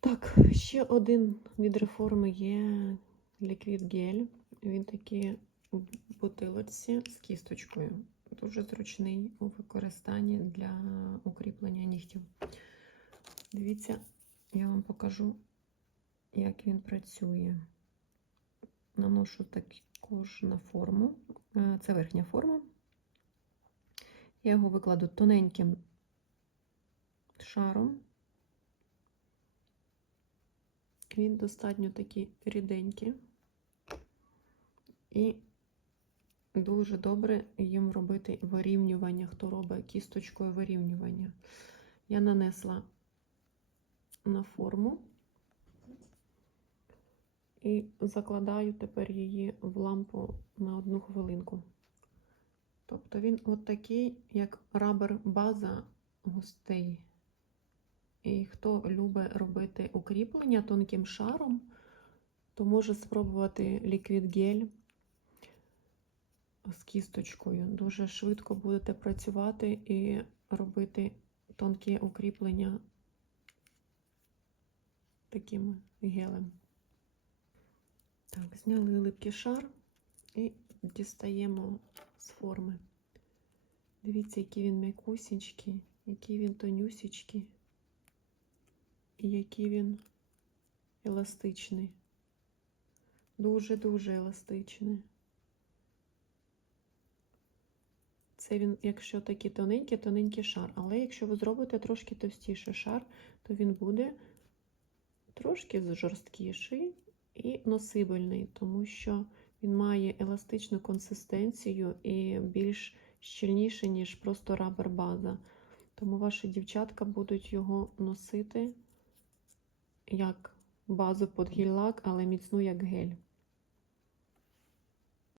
Так, ще один від реформи є ліквід гель. Він такий в бутилочці з кісточкою. Дуже зручний у використанні для укріплення нігтів. Дивіться, я вам покажу, як він працює. Наношу також на форму. Е, Це верхня форма. Я його викладу тоненьким шаром. Він достатньо такий ріденький. І дуже добре їм робити вирівнювання, хто робить кісточкою вирівнювання. Я нанесла на форму і закладаю тепер її в лампу на одну хвилинку. Тобто він от такий, як рабер база густий. І хто любить робити укріплення тонким шаром, то може спробувати ліквід гель з кісточкою. Дуже швидко будете працювати і робити тонкі укріплення таким гелем. Так, зняли липкий шар і дістаємо з форми. Дивіться, який він м'якусінький, який він тонюсічкий і який він еластичний. Дуже-дуже еластичний. Це він, якщо такий тоненький, тоненький шар. Але якщо ви зробите трошки товстіший шар, то він буде трошки жорсткіший і носибельний, тому що він має еластичну консистенцію і більш щільніший, ніж просто рабер база. Тому ваші дівчатка будуть його носити як базу під гель-лак, але міцну як гель.